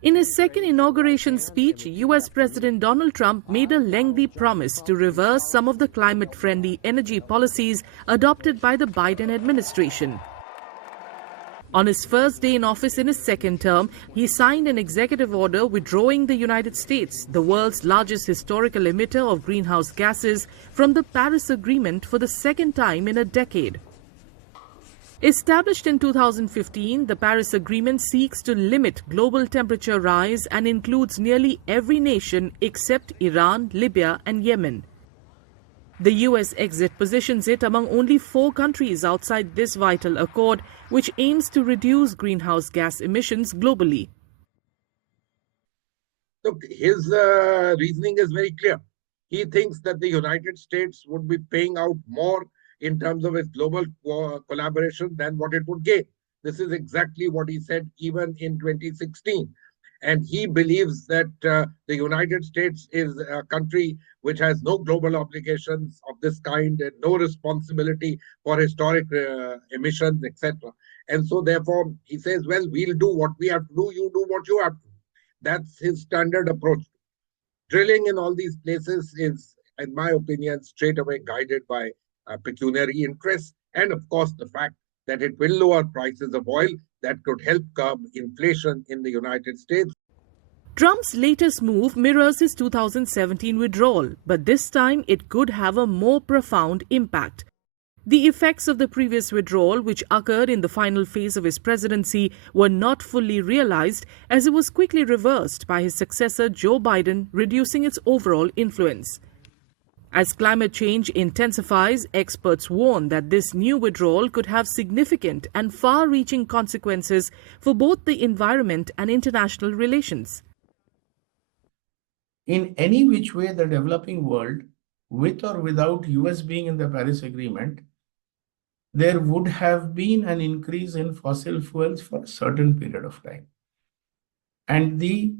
In his second inauguration speech, US President Donald Trump made a lengthy promise to reverse some of the climate-friendly energy policies adopted by the Biden administration. On his first day in office in his second term, he signed an executive order withdrawing the United States, the world's largest historical emitter of greenhouse gases, from the Paris Agreement for the second time in a decade. Established in 2015, the Paris Agreement seeks to limit global temperature rise and includes nearly every nation except Iran, Libya and Yemen. The US exit positions it among only 4 countries outside this vital accord, which aims to reduce greenhouse gas emissions globally. Look, his reasoning is very clear. He thinks that the United States would be paying out more in terms of its global collaboration than what it would gain. This is exactly what he said even in 2016. And he believes that the United States is a country which has no global obligations of this kind and no responsibility for historic emissions, etc. And so therefore, he says, well, we'll do what we have to do, you do what you have to do. That's his standard approach. Drilling in all these places is, in my opinion, straight away guided by pecuniary interests, and of course the fact that it will lower prices of oil that could help curb inflation in the United States. Trump's latest move mirrors his 2017 withdrawal, but this time it could have a more profound impact. The effects of the previous withdrawal, which occurred in the final phase of his presidency, were not fully realized, as it was quickly reversed by his successor Joe Biden, reducing its overall influence. As climate change intensifies, experts warn that this new withdrawal could have significant and far-reaching consequences for both the environment and international relations. In any which way, the developing world, with or without US being in the Paris Agreement, there would have been an increase in fossil fuels for a certain period of time. And the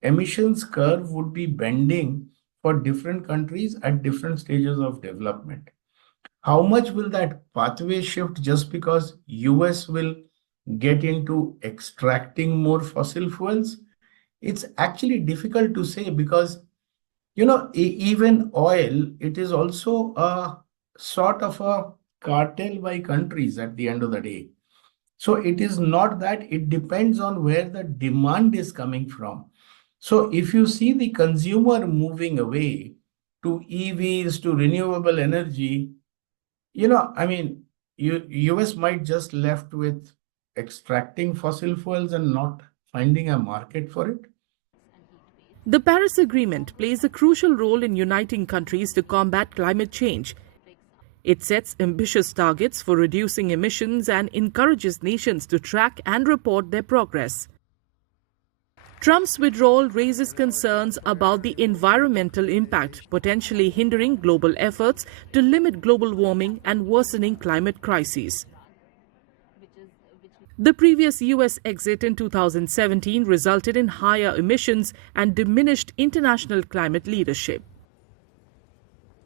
emissions curve would be bending for different countries at different stages of development. How much will that pathway shift just because US will get into extracting more fossil fuels? It's actually difficult to say because, even oil, it is also a sort of a cartel by countries at the end of the day. So it is not that, it depends on where the demand is coming from. So if you see the consumer moving away to EVs, to renewable energy, US might just left with extracting fossil fuels and not finding a market for it. The Paris Agreement plays a crucial role in uniting countries to combat climate change. It sets ambitious targets for reducing emissions and encourages nations to track and report their progress. Trump's withdrawal raises concerns about the environmental impact, potentially hindering global efforts to limit global warming and worsening climate crises. The previous US exit in 2017 resulted in higher emissions and diminished international climate leadership.